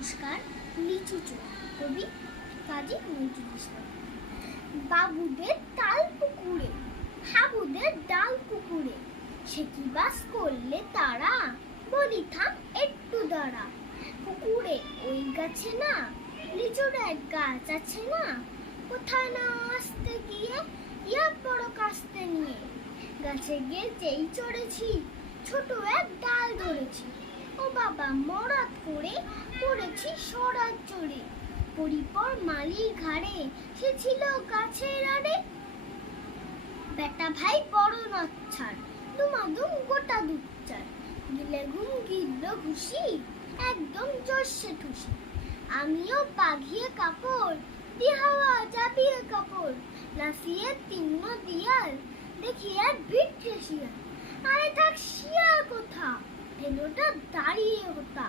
নমস্কার। লিচু চোর, কবি কাজী নজরুল ইসলাম। বাবুদের তাল পুকুরে, হাবুদের ডাল পুকুরে, সে কি বাস করলে তারা, বলি থাম একটু দাঁড়া। পুকুরে ওই গাছে না লিচুর এক গাছ আছে না, কোথায় না আসতে গিয়ে ইয়ার বড় কাস্তে নিয়ে, গাছে গিয়ে যেই চড়েছি ছোট এক ডাল ধরেছি, ও বাবা মরাত করে পড়েছি সরাত চড়ে, পরিপর মালির ঘাড়ে সে ছিল গাছের আড়ে। বেটা ভাই বড় নচ্ছার, দুমাদুম গোটা দুচ্চার, গিলে ঘুম গিলল ঘুষি একদম জোরসে ঠুসি। আমিও বাঘিয়ে কাপড় দিয়ে হাওয়া চাপিয়ে কাপড়, লাফিয়ে তিন্ন দিয়াল দেখি এক ভিটে শিয়াল, আরে থাক শিয়াল কোথা, ভেলোটা দাঁড়িয়ে হতা।